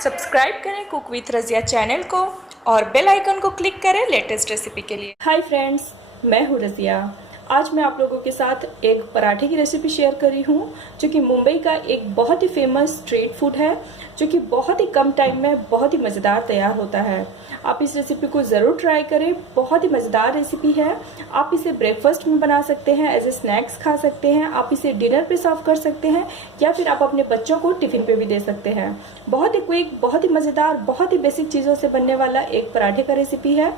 Subscribe करें cook with Razia channel को और बेल आइकन को क्लिक करें लेटेस्ट रेसिपी के लिए। हाय फ्रेंड्स, मैं हूँ रज़िया। आज मैं आप लोगों के साथ एक पराठे की रेसिपी शेयर कर रही हूँ जो कि मुंबई का एक बहुत ही फेमस स्ट्रीट फूड है, जो कि बहुत ही कम टाइम में बहुत ही मज़ेदार तैयार होता है। आप इस रेसिपी को ज़रूर ट्राई करें, बहुत ही मज़ेदार रेसिपी है। आप इसे ब्रेकफास्ट में बना सकते हैं, एज ए स्नैक्स खा सकते हैं, आप इसे डिनर पे सर्व कर सकते हैं या फिर आप अपने बच्चों को टिफिन पे भी दे सकते हैं। बहुत ही क्विक, बहुत ही मज़ेदार, बहुत ही बेसिक चीज़ों से बनने वाला एक पराठे का रेसिपी है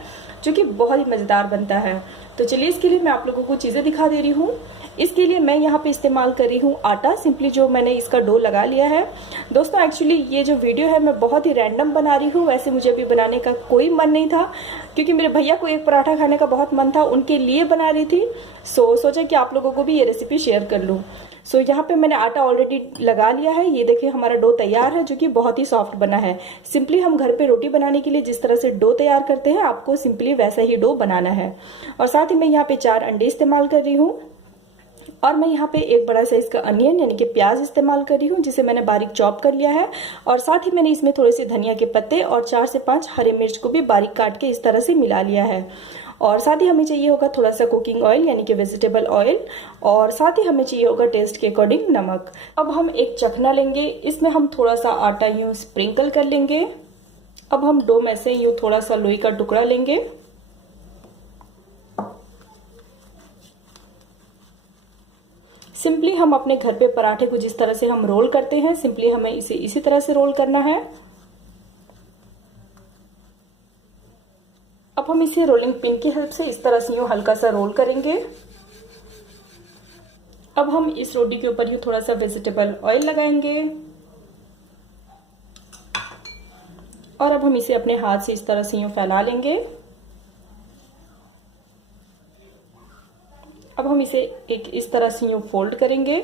जो कि बहुत ही मज़ेदार बनता है। तो चलिए इसके लिए मैं आप लोगों को चीज़ें दिखा दे रही हूँ। इसके लिए मैं यहाँ पे इस्तेमाल कर रही हूँ आटा, सिंपली जो मैंने इसका डो लगा लिया है। दोस्तों एक्चुअली ये जो वीडियो है मैं बहुत ही रैंडम बना रही हूँ, वैसे मुझे अभी बनाने का कोई मन नहीं था क्योंकि मेरे भैया को एक पराठा खाने का बहुत मन था, उनके लिए बना रही थी। सोचा कि आप लोगों को भी ये रेसिपी शेयर कर लूँ। यहाँ पे मैंने आटा ऑलरेडी लगा लिया है। ये देखिए हमारा डो तैयार है जो कि बहुत ही सॉफ्ट बना है। सिंपली हम घर पे रोटी बनाने के लिए जिस तरह से डो तैयार करते हैं, आपको सिंपली वैसा ही डो बनाना है। और साथ ही मैं यहाँ पे 4 अंडे इस्तेमाल कर रही हूँ और मैं यहाँ पे एक बड़ा साइज का अनियन यानी कि प्याज इस्तेमाल कर रही हूँ जिसे मैंने बारीक चॉप कर लिया है। और साथ ही मैंने इसमें थोड़े से धनिया के पत्ते और 4 से 5 हरी मिर्च को भी बारीक काट के इस तरह से मिला लिया है। और साथ ही हमें चाहिए होगा थोड़ा सा कुकिंग ऑयल यानी कि वेजिटेबल ऑयल, और साथ ही हमें चाहिए होगा टेस्ट के अकॉर्डिंग नमक। अब हम एक चखना लेंगे, इसमें हम थोड़ा सा आटा यूं स्प्रिंकल कर लेंगे। अब हम डो में से यूं थोड़ा सा लोई का टुकड़ा लेंगे। सिंपली हम अपने घर पे पराठे को जिस तरह से हम रोल करते हैं, सिंपली हमें इसे इसी तरह से रोल करना है। अब हम इसे रोलिंग पिन की हेल्प से इस तरह से यूं हल्का सा रोल करेंगे। अब हम इस रोटी के ऊपर यूं थोड़ा सा वेजिटेबल ऑयल लगाएंगे और अब हम इसे अपने हाथ से इस तरह से यूं फैला लेंगे। अब हम इसे एक इस तरह से यूं फोल्ड करेंगे।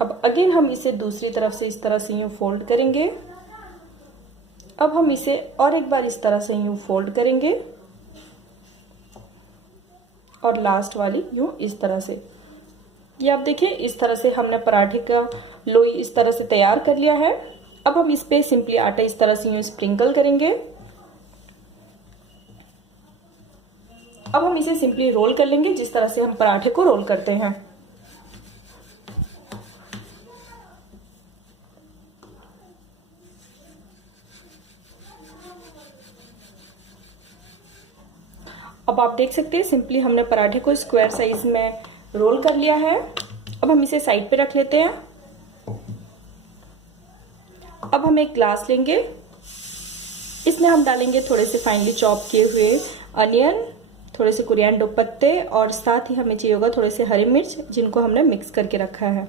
अब अगेन हम इसे दूसरी तरफ से इस तरह से यूं फोल्ड करेंगे। अब हम इसे और एक बार इस तरह से यूं फोल्ड करेंगे और लास्ट वाली यूं इस तरह से। ये आप देखिए इस तरह से हमने पराठे का लोई इस तरह से तैयार कर लिया है। अब हम इस पे सिंपली आटा इस तरह से यूं स्प्रिंकल करेंगे। अब हम इसे सिंपली रोल कर लेंगे जिस तरह से हम पराठे को रोल करते हैं। अब आप देख सकते हैं सिंपली हमने पराठे को स्क्वायर साइज में रोल कर लिया है। अब हम इसे साइड पे रख लेते हैं। अब हम एक ग्लास लेंगे, इसमें हम डालेंगे थोड़े से फाइनली चॉप किए हुए अनियन, थोड़े से कोरिएंडर पत्ते और साथ ही हमें चाहिए होगा थोड़े से हरी मिर्च जिनको हमने मिक्स करके रखा है।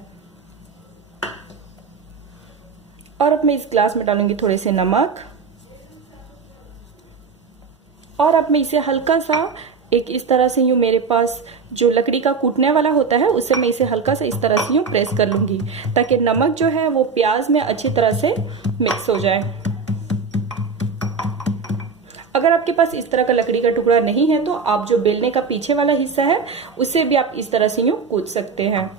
और अब मैं इस ग्लास में डालूंगी थोड़े से नमक और अब मैं इसे हल्का सा एक इस तरह से यूं, मेरे पास जो लकड़ी का कूटने वाला होता है उससे मैं इसे हल्का सा इस तरह से यूं प्रेस कर लूंगी ताकि नमक जो है वो प्याज में अच्छी तरह से मिक्स हो जाए। अगर आपके पास इस तरह का लकड़ी का टुकड़ा नहीं है तो आप जो बेलने का पीछे वाला हिस्सा है उससे भी आप इस तरह से यूं कूट सकते हैं।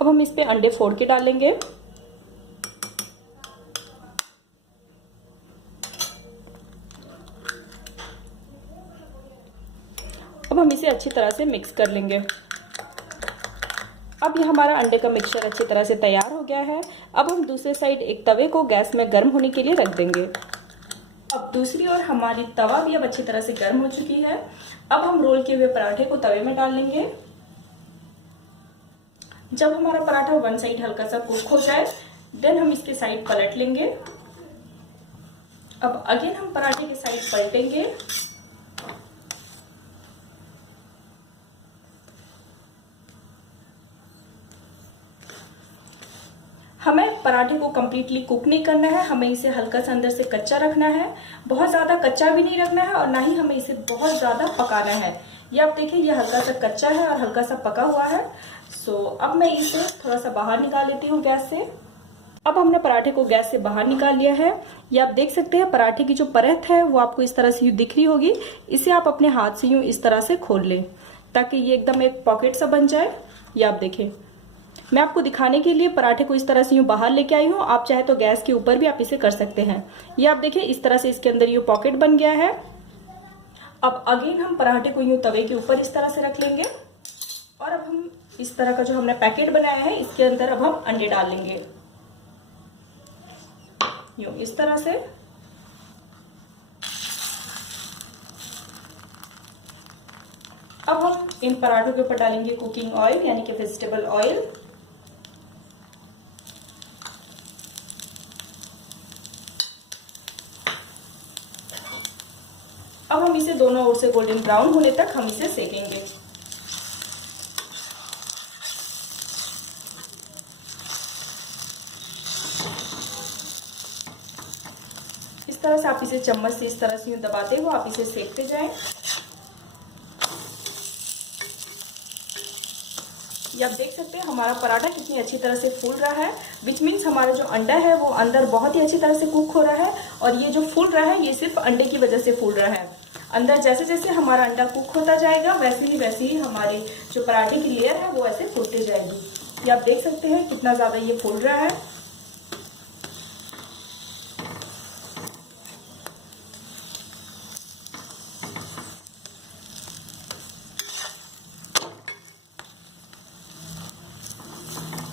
अब हम इस पे अंडे फोड़ के डालेंगे। अब हम इसे अच्छी तरह से मिक्स कर लेंगे। अब ये हमारा अंडे का मिक्सचर अच्छी तरह से तैयार हो गया है। अब हम दूसरे साइड एक तवे को गैस में गर्म होने के लिए रख देंगे। अब दूसरी ओर हमारी तवा भी अब अच्छी तरह से गर्म हो चुकी है। अब हम रोल किए हुए पराठे को तवे में डाल लेंगे। जब हमारा पराठा वन साइड हल्का सा कुक हो जाए देन हम इसके साइड पलट लेंगे। अब अगेन हम पराठे के साइड पलटेंगे। हमें पराठे को कम्प्लीटली कुक नहीं करना है, हमें इसे हल्का सा अंदर से कच्चा रखना है। बहुत ज्यादा कच्चा भी नहीं रखना है और ना ही हमें इसे बहुत ज्यादा पकाना है। ये आप देखिए ये हल्का सा कच्चा है और हल्का सा पका हुआ है। अब मैं इसे थोड़ा सा बाहर निकाल लेती हूँ गैस से। अब हमने पराठे को गैस से बाहर निकाल लिया है। ये आप देख सकते हैं पराठे की जो परत है वो आपको इस तरह से यूं दिख रही होगी। इसे आप अपने हाथ से यूं इस तरह से खोल लें ताकि ये एकदम एक पॉकेट सा बन जाए। ये आप देखें, मैं आपको दिखाने के लिए पराठे को इस तरह से यूं बाहर लेके आई हूँ। आप चाहे तो गैस के ऊपर भी आप इसे कर सकते हैं। ये आप देखें इस तरह से इसके अंदर यूं पॉकेट बन गया है। अब अगेन हम पराठे को यूं तवे के ऊपर इस तरह से रख लेंगे और अब हम इस तरह का जो हमने पैकेट बनाया है इसके अंदर अब हम अंडे डाल लेंगे यूं इस तरह से। अब हम इन पराठों के ऊपर डालेंगे कुकिंग ऑयल यानी कि वेजिटेबल ऑयल। अब हम इसे दोनों ओर से गोल्डन ब्राउन होने तक हम इसे सेकेंगे। इस तरह से आप इसे चम्मच से इस तरह से यूं दबाते हुए आप इसे सेकते जाएं। ये आप देख सकते हैं हमारा पराठा कितनी अच्छी तरह से फूल रहा है, विच मीन्स हमारा जो अंडा है वो अंदर बहुत ही अच्छी तरह से कुक हो रहा है। और ये जो फूल रहा है ये सिर्फ अंडे की वजह से फूल रहा है। अंदर जैसे जैसे हमारा अंडा कुक होता जाएगा वैसे ही हमारे जो पराठे की लेयर है वो ऐसे फूलते जाएगी। ये आप देख सकते हैं कितना ज्यादा ये फूल रहा है।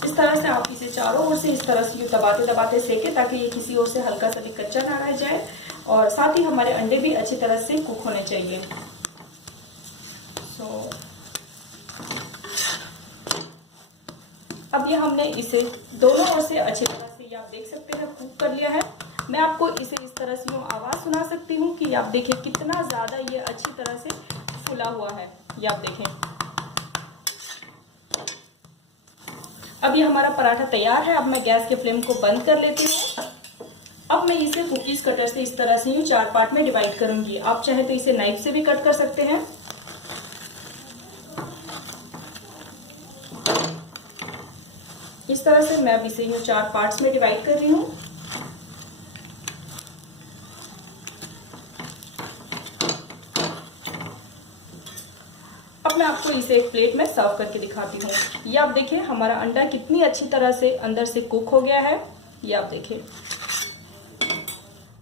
इस तरह से आप इसे चारों ओर से इस तरह से दबाते दबाते सेके ताकि ये किसी ओर से हल्का सा भी कच्चा ना रह जाए और साथ ही हमारे अंडे भी अच्छी तरह से कुक होने चाहिए। अब ये हमने इसे दोनों ओर से अच्छी तरह से ये आप देख सकते हैं कुक कर लिया है। मैं आपको इसे इस तरह से आवाज सुना सकती हूँ कि आप देखें कितना ज्यादा ये अच्छी तरह से फूला हुआ है। ये आप देखें अब ये हमारा पराठा तैयार है। अब मैं गैस के फ्लेम को बंद कर लेती हूँ। अब मैं इसे कुकीज कटर से इस तरह से यूं 4 पार्ट में डिवाइड करूंगी। आप चाहे तो इसे नाइफ से भी कट कर सकते हैं। इस तरह से मैं अब इसे यूं 4 पार्ट्स में डिवाइड कर रही हूँ। अब मैं आपको इसे एक प्लेट में सर्व करके दिखाती हूँ। ये आप देखें हमारा अंडा कितनी अच्छी तरह से अंदर से कुक हो गया है। ये आप देखें।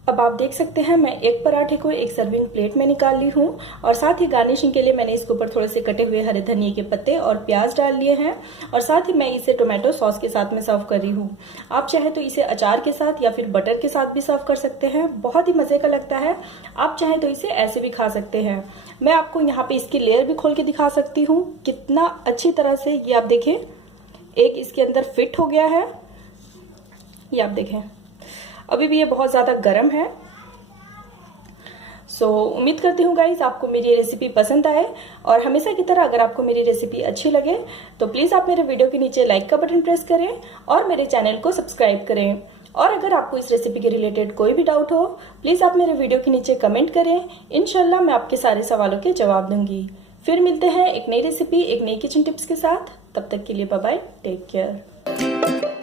अब आप देख सकते हैं मैं एक पराठे को एक सर्विंग प्लेट में निकाल ली हूँ और साथ ही गार्निशिंग के लिए मैंने इसके ऊपर थोड़े से कटे हुए हरे धनिए के पत्ते और प्याज डाल लिए हैं और साथ ही मैं इसे टोमेटो सॉस के साथ में सर्व कर रही हूँ। आप चाहे तो इसे अचार के साथ या फिर बटर के साथ भी सर्व कर सकते हैं, बहुत ही मजे का लगता है। आप चाहे तो इसे ऐसे भी खा सकते हैं। मैं आपको यहाँ पे इसकी लेयर भी खोल के दिखा सकती हूँ कितना अच्छी तरह से ये आप देखें एक इसके अंदर फिट हो गया है। ये आप देखें अभी भी ये बहुत ज्यादा गर्म है। उम्मीद करती हूँ गाइस आपको मेरी रेसिपी पसंद आए और हमेशा की तरह अगर आपको मेरी रेसिपी अच्छी लगे तो प्लीज आप मेरे वीडियो के नीचे लाइक का बटन प्रेस करें और मेरे चैनल को सब्सक्राइब करें। और अगर आपको इस रेसिपी के रिलेटेड कोई भी डाउट हो प्लीज आप मेरे वीडियो के नीचे कमेंट करें। इंशाल्लाह मैं आपके सारे सवालों के जवाब दूंगी। फिर मिलते हैं एक नई रेसिपी एक नई किचन टिप्स के साथ। तब तक के लिए बाय बाय, टेक केयर।